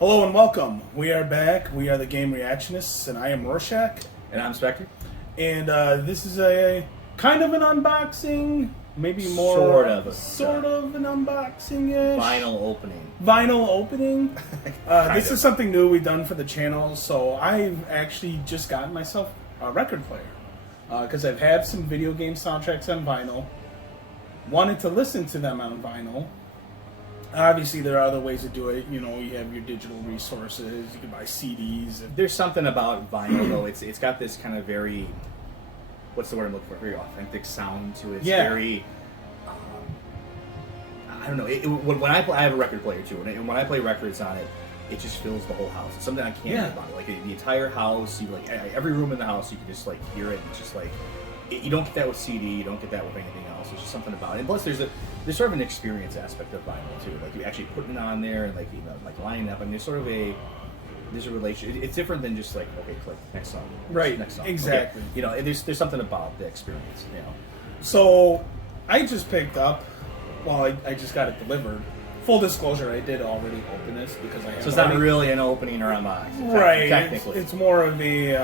Hello and welcome. We are back. We are the Game Reactionists, and I am Rorschach. And I'm Spectre. And this is a kind of an unboxing, maybe more sort of an unboxing-ish. Vinyl opening. This is something new we've done for the channel. So I've actually just gotten myself a record player because I've had some video game soundtracks on vinyl. Wanted to listen to them on vinyl. Obviously, there are other ways to do it. You know, you have your digital resources. You can buy CDs. There's something about vinyl, though. It's got this kind of very, what's the word I'm looking for? Very authentic sound to it. It's very, I don't know. When I have a record player too, and when I play records on it, it just fills the whole house. It's something I can't get about it. Like the entire house, you like every room in the house, you can just like hear it. And it's just like you don't get that with CD. You don't get that with anything else. There's just something about it. And plus, there's sort of an experience aspect of vinyl too. Like you actually putting it on there and like like lining up. I mean, there's a relation. It's different than just like click next song. Right. Next song. Exactly. Okay. You know, there's something about the experience. You know. So I just picked up. Well, I just got it delivered. Full disclosure, I did already open this because I. So it's not really an opening or unboxing. Right. Technically, it's more of a,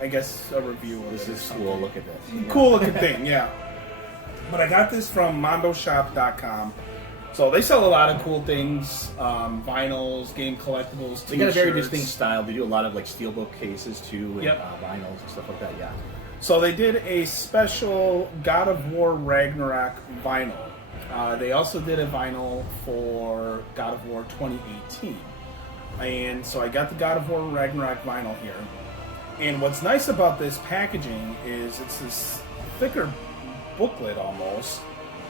I guess, a review. This is cool. Look at this. Cool looking thing, yeah. But I got this from mondoshop.com. So they sell a lot of cool things, vinyls, game collectibles, They got a very distinct style. They do a lot of like steelbook cases too, and vinyls and stuff like that, yeah. So they did a special God of War Ragnarok vinyl. They also did a vinyl for God of War 2018. And so I got the God of War Ragnarok vinyl here. And what's nice about this packaging is it's this thicker booklet almost,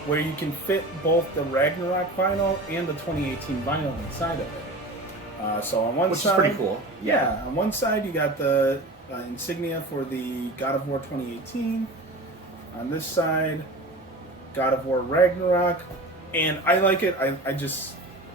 where you can fit both the Ragnarok vinyl and the 2018 vinyl inside of it. So on one side, which is pretty cool. Yeah, on one side you got the insignia for the God of War 2018. On this side, God of War Ragnarok. And I like it. I just,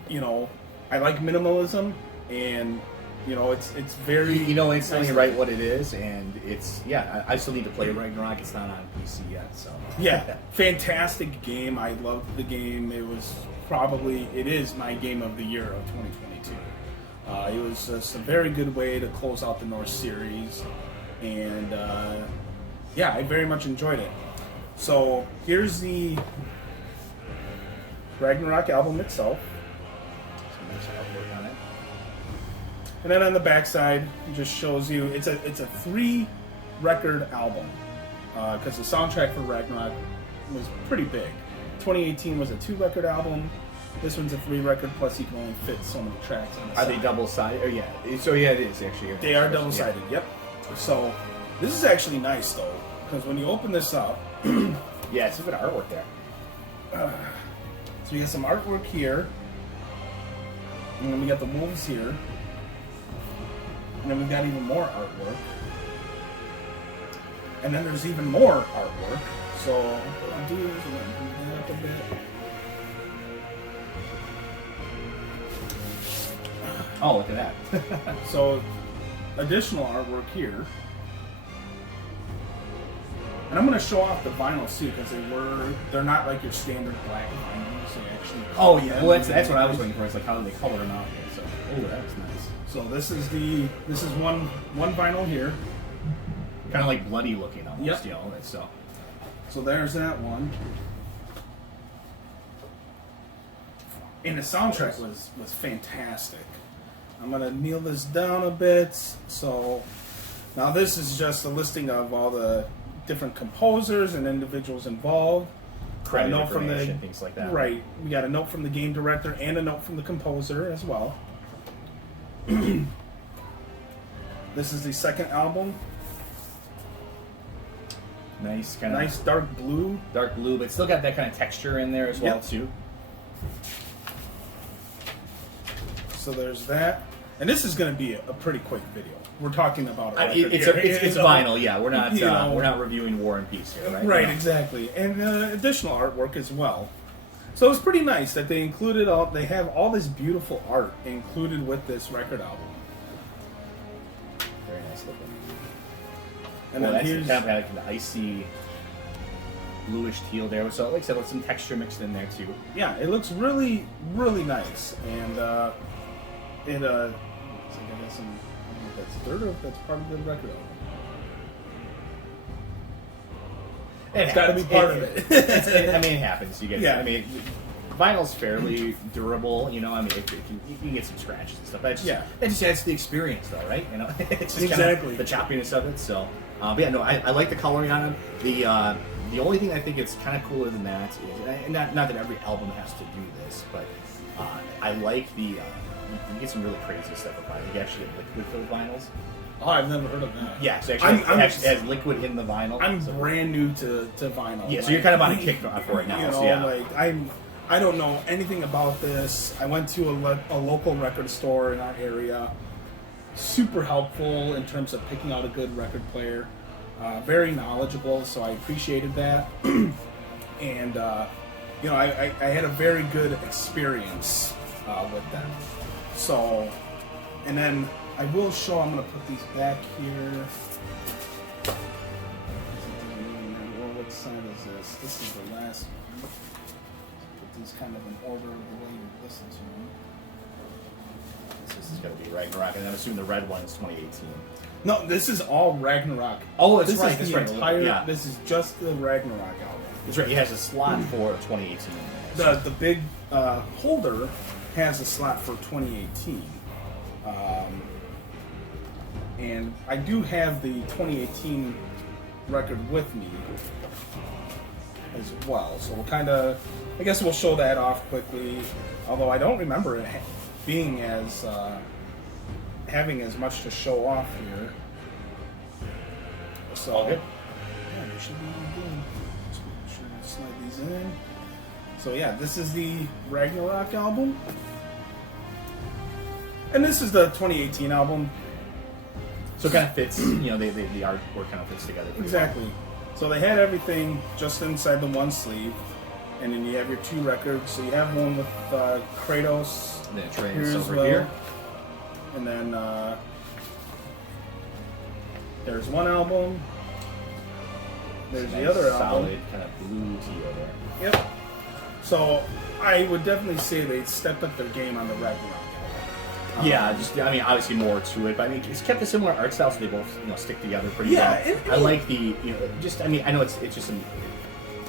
I like minimalism, and it's very. You know instantly right what it is, and it's I still need to play Ragnarok. It's not on PC yet, so yeah, fantastic game. I loved the game. It is my game of the year of 2022. It was just a very good way to close out the Norse series, and I very much enjoyed it. So here's the Ragnarok album itself. Some nice artwork on it. And then on the backside, it just shows you it's a 3-record album because the soundtrack for Ragnarok was pretty big. 2018 was a 2-record album. This one's a 3-record. Plus, you can only fit so many tracks on the side. Are they double-sided? Oh yeah. So yeah, it is actually. They are double-sided. Yep. So this is actually nice though, because when you open this up, yeah, it's a good artwork there. So we got some artwork here, and then we got the wolves here. And then we've got even more artwork. And then there's even more artwork. So what I'll do is I'm going to move that up a bit. Oh, look at that. So additional artwork here. And I'm going to show off the vinyls too, because they're not like your standard black vinyls. They actually. Oh yeah, well that's what I was looking for. It's like how do they color them out here? So that's nice. So this is one vinyl here. Kind of like bloody looking almost, Yep. That stuff. So there's that one. And the soundtrack was fantastic. I'm gonna kneel this down a bit. So now this is just a listing of all the different composers and individuals involved. Credit note from the things like that. Right. We got a note from the game director and a note from the composer as well. This is the second album. Nice dark blue. Dark blue, but still got that kind of texture in there as well too. So there's that. And this is going to be a pretty quick video. We're talking about it's vinyl, yeah. We're not reviewing War and Peace here, right? Right, exactly. And additional artwork as well. So it's pretty nice that they included they have all this beautiful art included with this record album. Very nice looking. And then here's kind of like the icy bluish teal there. So like I said, with some texture mixed in there too. Yeah, it looks really, really nice. And it looks like I got some. I don't know if that's third or if that's part of the record album. It's got to be part of it. I mean, it happens. You get. Yeah. I mean, vinyl's fairly durable. You know, I mean, you can get some scratches and stuff. But that just adds to the experience, though, right? You know, it's just exactly the choppiness of it. So, but yeah, no, I like the coloring on it. The only thing I think it's kind of cooler than that is, and not that every album has to do this, but I like the. You get some really crazy stuff about it. You actually get liquid-filled vinyls. Oh, I've never heard of that. Yeah, so actually, it actually has liquid in the vinyl. I'm brand new to vinyl. Yeah, so you're kind of on a kick for it now. You know, so yeah. like I don't know anything about this. I went to a local record store in our area. Super helpful in terms of picking out a good record player. Very knowledgeable, so I appreciated that. And you know, I had a very good experience with them. So, and then I will show. I'm going to put these back here. What side is this? This is the last one. Put these kind of in order of the way you listen to them. This is going to be Ragnarok, and then I assume the red one is 2018. No, this is all Ragnarok. Oh, that's this right. Is that's the right. Entire, This is just the Ragnarok album. That's right. He has a slot for 2018. The big holder has a slot for 2018. And I do have the 2018 record with me as well. So we'll kind of, I guess we'll show that off quickly. Although I don't remember it being as, having as much to show off here. So, yeah, we should be good. Just slide these in. So yeah, this is the Ragnarok album. And this is the 2018 album. So it kind of fits, you know, the artwork kind of fits together. Exactly. Well. So they had everything just inside the one sleeve. And then you have your two records. So you have one with Kratos. And then Atreus over here. And then there's one album. There's the other album. Solid kind of blue teal there. Yep. So I would definitely say they stepped up their game on the Ragnarok. Yeah, just I mean, obviously more to it, but I mean, it's kept a similar art style, so they both stick together pretty well. I like the just I mean, I know it's just some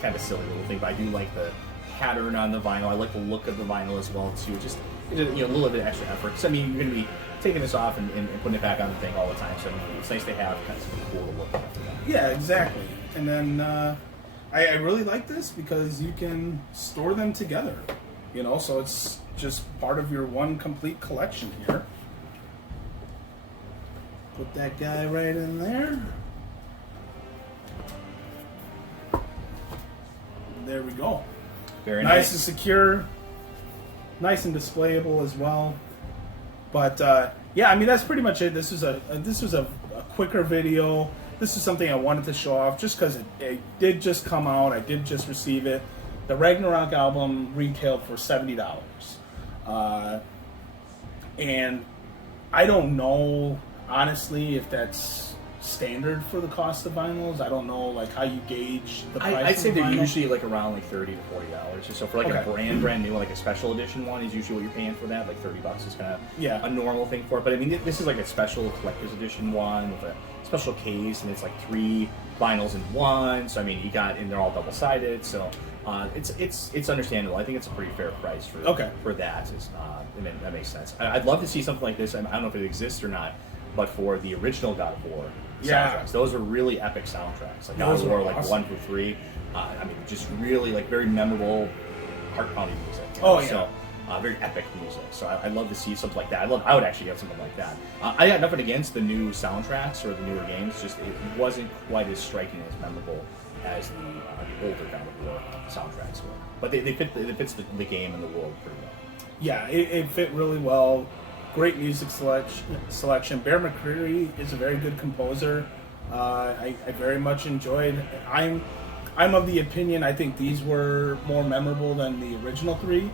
kind of silly little thing, but I do like the pattern on the vinyl. I like the look of the vinyl as well too. Just a little bit of extra effort. So I mean, you're going to be taking this off and putting it back on the thing all the time. So I mean, it's nice to have kind of something cool to look at. Yeah, exactly. And then I really like this because you can store them together. So it's just part of your one complete collection here. Put that guy right in there. There we go. Very nice and secure. Nice and displayable as well. But yeah, I mean that's pretty much it. This was a quicker video. This is something I wanted to show off just because it did just come out. I did just receive it. The Ragnarok album retailed for $70. And I don't know, honestly, if that's standard for the cost of vinyls. I don't know, like, how you gauge the price. I'd say of they're vinyl. usually like around like $30 to $40 or so. For like a brand new, like a special edition one is usually what you're paying for that. Like $30 is kind of a normal thing for it. But I mean, this is like a special collector's edition one with a special case, and it's like 3 vinyls in one. So I mean, and they're all double sided. So it's understandable. I think it's a pretty fair price for that. I mean, that makes sense. I'd love to see something like this. I don't know if it exists or not, but for the original God of War soundtracks, those are really epic soundtracks. Like God of War, like awesome. 1 through 3. I mean, just really like very memorable, heart pounding music. So very epic music. So I'd love to see something like that. I would actually get something like that. I got nothing against the new soundtracks or the newer games. Just it wasn't quite as striking as memorable as the older God of War soundtracks were. But it fits the game and the world pretty well. Yeah, it fit really well. Great music selection. Bear McCreary is a very good composer. I very much enjoyed. I'm of the opinion I think these were more memorable than the original 3.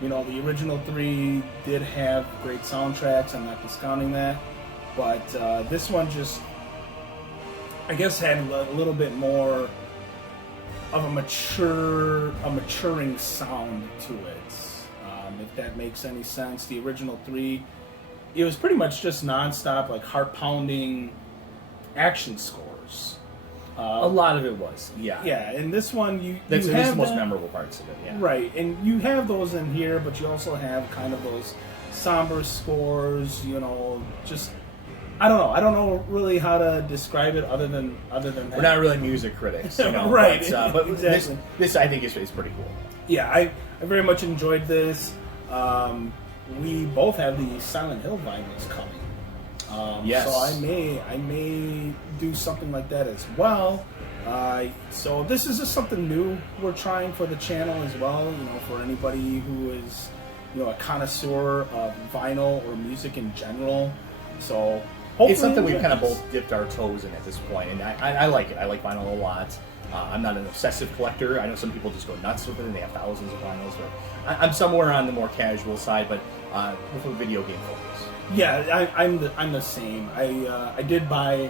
The original 3 did have great soundtracks. I'm not discounting that, but this one just, I guess, had a little bit more of a maturing sound to it. If that makes any sense. The original 3 it was pretty much just nonstop, like heart pounding action scores. A lot of it was, yeah. Yeah, and this one That's you the have most that- memorable parts of it, yeah. Right, and you have those in here, but you also have kind of those somber scores. You know, just I don't know. I don't know really how to describe it other than that. We're not really music critics, you know. Right, But exactly. this I think is pretty cool. Yeah, I very much enjoyed this. We both have the Silent Hill vinyls coming. Yes. So I may do something like that as well. So this is just something new we're trying for the channel as well. You know, for anybody who is, you know, a connoisseur of vinyl or music in general. So hopefully It's something we've kind of both dipped our toes in at this point, and I like it. I like vinyl a lot. I'm not an obsessive collector. I know some people just go nuts with it, and they have thousands of vinyls. But I'm somewhere on the more casual side, but with a video game focus. Yeah, I'm the same. I did buy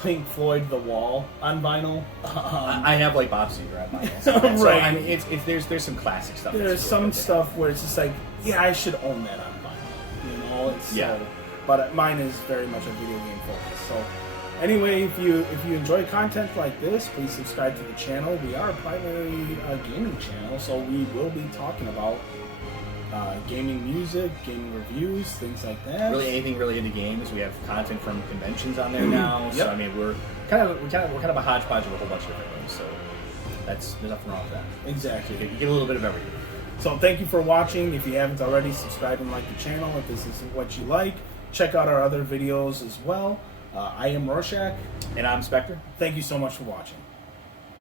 Pink Floyd The Wall on vinyl. I have like Bob Seger on vinyl. So, Right. I mean, there's some classic stuff. There's that's some really good. stuff where it's just like, yeah, I should own that on vinyl. You know, it's Yeah. but mine is very much a video game focus. So anyway, if you enjoy content like this, please subscribe to the channel. We are a primary gaming channel, so we will be talking about gaming music, gaming reviews, things like that. Really anything related to games. We have content from conventions on there now. So Yep. I mean, we're kind of a hodgepodge of a whole bunch of different things. So there's nothing wrong with that. Exactly. You get a little bit of everything. So thank you for watching. If you haven't already, subscribe and like the channel. If this is what you like, check out our other videos as well. I am Rorschach. And I'm Spectre. Thank you so much for watching.